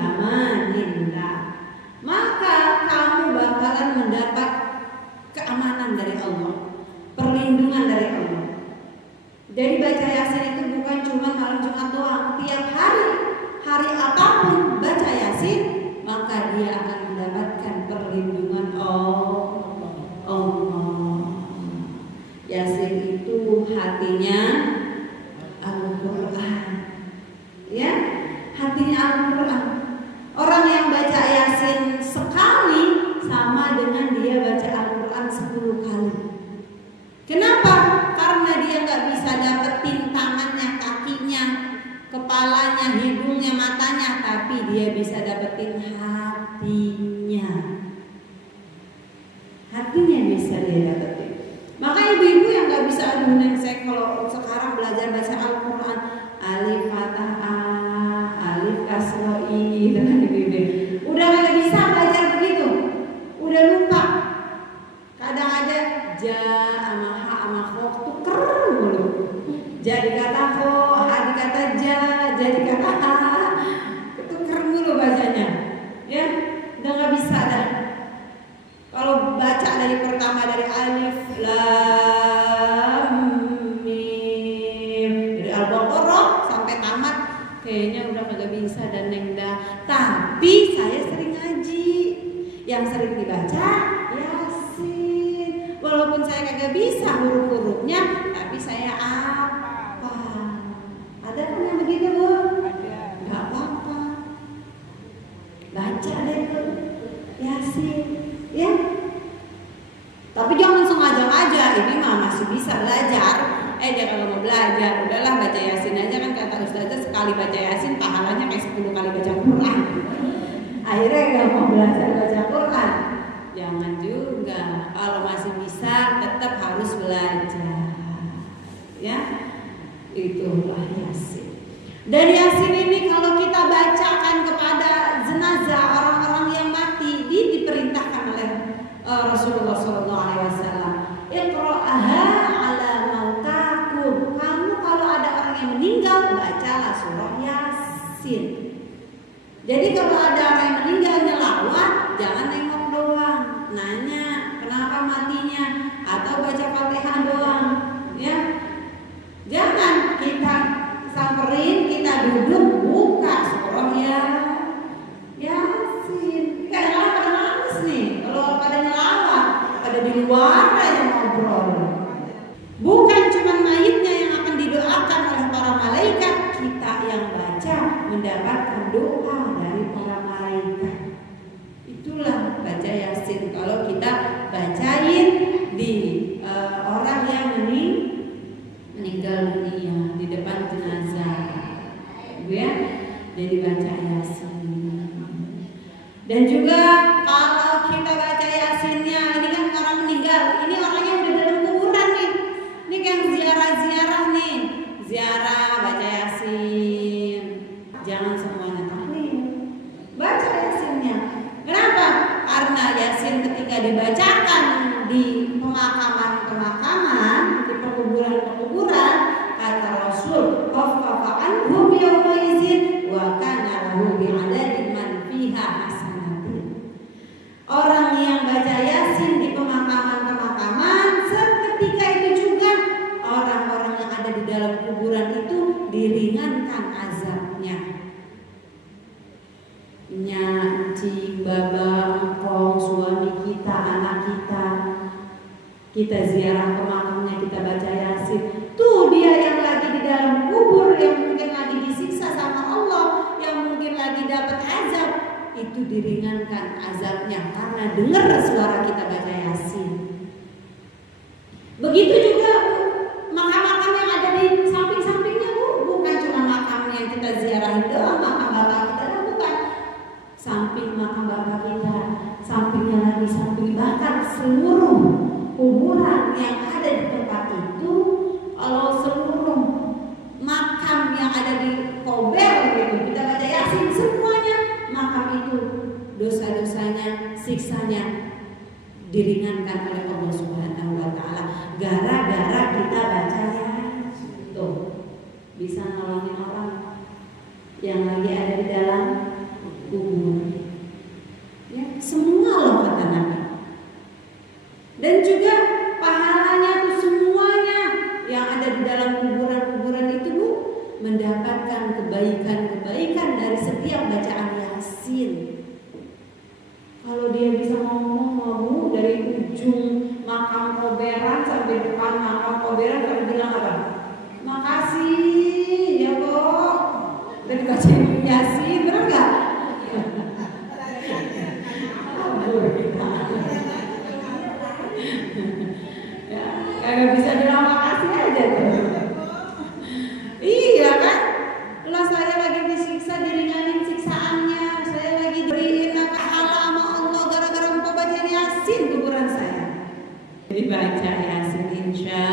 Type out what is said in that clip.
amanillah. Maka kamu bakalan mendapat keamanan dari Allah, perlindungan dari Allah. Jadi baca Yasin itu bukan cuma malam Jumat doang. Tiap hari apapun baca Yasin, maka dia akan mendapatkan perlindungan Allah. Yasin itu hatinya Al-Quran, ya, hatinya Al-Quran. Orang yang baca Yasin sekali sama dengan dia baca Al-Quran 10 kali. Kenapa? Karena dia nggak bisa dapetin tangannya, kakinya, kepalanya, hidungnya, matanya, tapi dia bisa dapetin hatinya. Hatinya bisa dia dapetin. Maka ibu-ibu yang nggak bisa, aduh neng saya kalau sekarang belajar baca Al-Quran alif fathah A, alif kasroh I, dengan ibu-ibu udah nggak bisa belajar begitu, udah lupa. Kadang ada ja sama ha sama kho tuker mulu. Ja dikata kho, ha dikata ja dikata ha, tuker mulu bacanya. Ya, udah nggak bisa dah. Kalau baca dari pertama dari alif lam mim dari Al-Baqarah sampai tamat kayaknya udah kagak bisa dan neng dah. Tapi saya sering ngaji, yang sering dibaca Yasin. Walaupun saya kagak bisa huruf-hurufnya, tapi saya apa? Ada kan yang begitu, Bu? Ada. Gak apa-apa. Baca deh tuh Yasin, ya. Tapi jangan sengaja aja. Ini mah masih bisa belajar. Dia kalau mau belajar, udahlah baca Yasin aja, kan kata ustazah sekali baca Yasin pahalanya kayak 10 kali baca Quran. Akhirnya gak mau belajar baca Quran. Jangan juga. Kalau masih bisa tetap harus belajar. Ya, itulah Yasin. Dan Yasin ini kalau kita bacakan kepada jenazah orang-orang yang mati, diperintahkan oleh Rasulullah SAW. Iqra'aha ala mautakum. Kamu kalau ada orang yang meninggal, bacalah surah Yasin. Jadi kalau ada orang yang meninggal nyelawat, jangan nengok doang, nanya kenapa matinya, atau baca Fatihah doang, ya. Jangan kita samperin, kita duduk buka surah Yasin. Pada nangis nih, kalau pada nyelawat, pada di luar aja ngobrol. Bukan cuma mayitnya yang akan didoakan oleh para malaikat, kita yang baca mendapatkan doa dari para malaikat. Itulah baca Yasin. Kalau kita bacain di orang yang meninggal dunia di depan jenazah, ya, jadi baca Yasin. Dan juga kalau kita baca Yasinnya, ini kan orang meninggal, ini orangnya udah dalam kuburan nih. Ini kan ziarah-ziarah nih, ziarah baca Yasin. Jangan semuanya tahlil, baca Yasinnya. Kenapa? Karena Yasin ketika dibacakan di pemakaman, di pekuburan, kata Rasul, khaffafa anhum yawma idzin wa kana lahu bi'adadi man fiha hasanatin. Orang yang baca Yasin di pemakaman, seketika itu juga orang-orang yang ada di dalam kuburan itu diringankan azabnya. Cing, baba, engkong, suami kita, anak kita ziarah ke makamnya, kita baca Yasin. Tuh dia yang lagi di dalam kubur, yang mungkin lagi disiksa sama Allah, yang mungkin lagi dapat azab, itu diringankan azabnya karena dengar suara kita baca Yasin. Begitu juga makam-makam yang ada di samping-sampingnya, Bu. Bukan cuma makam yang kita ziarahin doang, makam bapak kita, bukan. Samping makam bapak kita, sampingnya lagi samping, bahkan seluruh kuburan yang ada di tempat itu, kalau seluruh makam yang ada di Kober gitu, kita baca Yasin semuanya, makam itu dosa-dosanya, siksanya diringankan oleh Allah Subhanahu wa taala gara-gara kita baca Yasin. Tuh, bisa nolongin orang yang lagi ada di dalam kubur. Ya, semua loh kata Nabi. Dan juga pahalanya tuh semuanya yang ada di dalam kuburan-kuburan itu Bu, mendapatkan kebaikan-kebaikan dari setiap bacaan Yasin. Kalau dia bisa ngomong Bu, dari ujung makam Koberan sampai depan makam Koberan, kalau bilang apa? Makasih ya kok. Dan bacain Yasin, benar nggak? Ya, kagak bisa bilang makasih aja tuh. Iya kan? Lah saya lagi disiksa, diringanin siksaannya. Saya lagi diberiin pahala sama Allah gara-gara mau baca Yasin kuburan saya. Jadi baca Yasin insya